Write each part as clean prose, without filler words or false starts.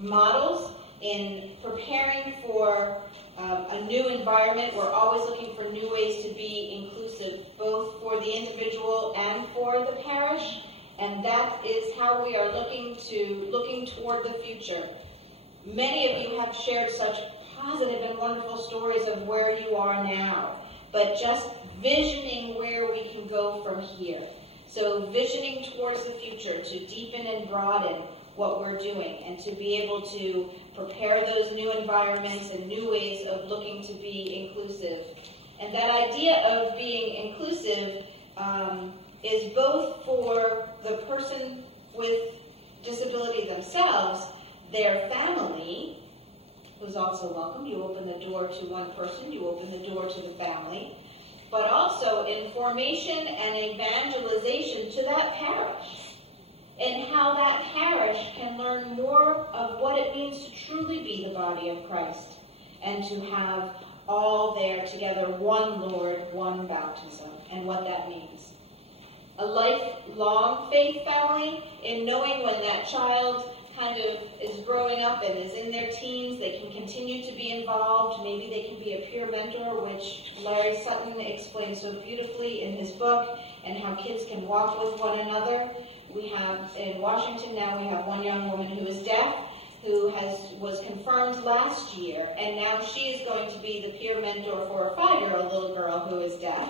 models in preparing for a new environment. We're always looking for new ways to be inclusive, both for the individual and for the parish, and that is how we are looking toward the future. Many of you have shared such positive and wonderful stories of where you are now, but just visioning where we can go from here. So visioning towards the future to deepen and broaden what we're doing and to be able to prepare those new environments and new ways of looking to be inclusive. And that idea of being inclusive is both for the person with disability themselves, their family, who's also welcome. You open the door to one person, you open the door to the family, but also in formation and evangelization to that parish, and how that parish can learn more of what it means to truly be the body of Christ, and to have all there together, one Lord, one baptism, and what that means. A lifelong faith family, in knowing when that child kind of is growing up and is in their teens, they can continue to be involved. Maybe they can be a peer mentor, which Larry Sutton explains so beautifully in his book, and how kids can walk with one another. We have, in Washington now, we have one young woman who is deaf, who was confirmed last year, and now she is going to be the peer mentor for a 5-year-old little girl who is deaf.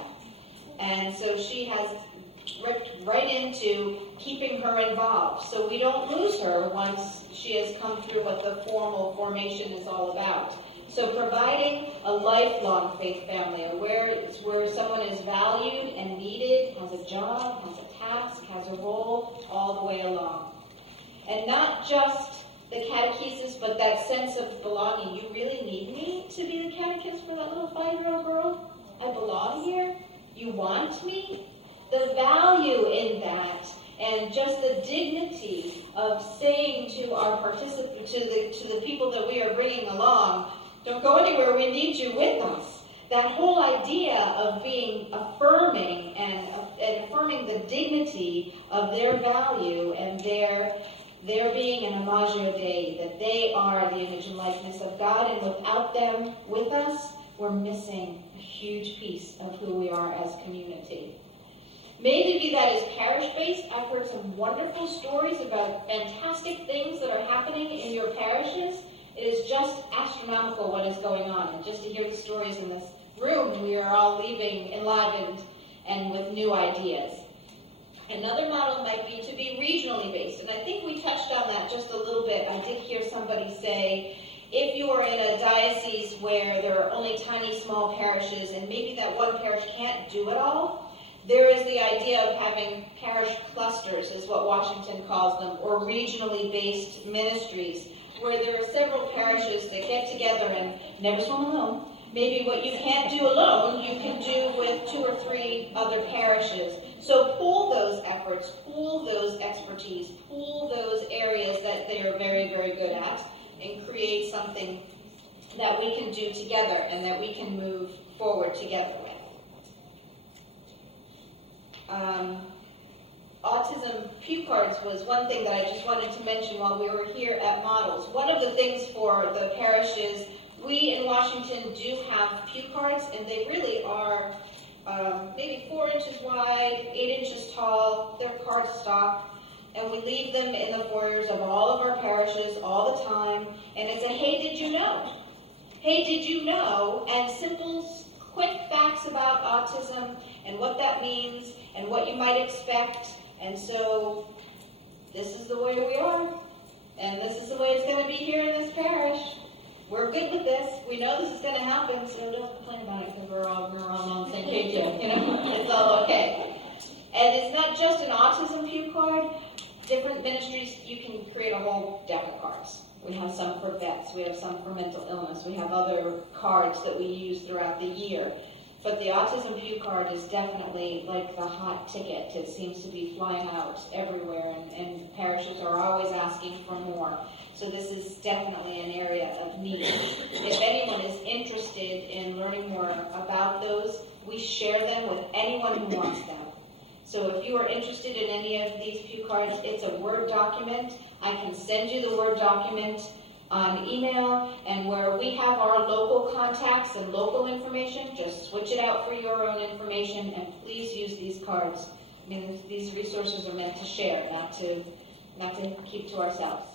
And so she has ripped right into keeping her involved, so we don't lose her once she has come through what the formal formation is all about. So providing a lifelong faith family, where someone is valued and needed, has a job, has a task, has a role, all the way along. And not just the catechesis, but that sense of belonging. You really need me to be the catechist for that little 5-year-old girl? I belong here? You want me? The value in that, and just the dignity of saying to our participants, to the people that we are bringing along, don't go anywhere, we need you with us. That whole idea of being affirming and affirming the dignity of their value and their being an Imago Dei, that they are the image and likeness of God, and without them with us, we're missing a huge piece of who we are as community. Maybe that is parish-based. I've heard some wonderful stories about fantastic things that are happening in your parishes. It is just astronomical what is going on. And just to hear the stories in this room, we are all leaving enlivened and with new ideas. Another model might be to be regionally based. And I think we touched on that just a little bit. I did hear somebody say, if you are in a diocese where there are only tiny, small parishes, and maybe that one parish can't do it all, there is the idea of having parish clusters, is what Washington calls them, or regionally based ministries, where there are several parishes that get together and never swim alone. Maybe what you can't do alone, you can do with 2 or 3 other parishes. So pool those efforts, pool those expertise, pool those areas that they are very, very good at, and create something that we can do together and that we can move forward together with. Autism pew cards was one thing that I just wanted to mention while we were here at Models. One of the things for the parishes, we in Washington do have pew cards, and they really are maybe 4 inches wide, 8 inches tall. They're cardstock, and we leave them in the foyers of all of our parishes all the time, and it's a hey, did you know? Hey, did you know? And simple, quick facts about autism and what that means and what you might expect. And so this is the way we are, and this is the way it's going to be here in this parish. We're good with this. We know this is going to happen, so don't complain about it because we're all on the same page here. It's all okay. And it's not just an autism pew card. Different ministries, you can create a whole deck of cards. We have some for vets. We have some for mental illness. We have other cards that we use throughout the year. But the autism pew card is definitely like the hot ticket. It seems to be flying out everywhere, and parishes are always asking for more. So this is definitely an area of need. If anyone is interested in learning more about those, we share them with anyone who wants them. So if you are interested in any of these pew cards, it's a Word document. I can send you the Word document. on email, and where we have our local contacts and local information, just switch it out for your own information, and please use these cards. I mean, these resources are meant to share, not to keep to ourselves.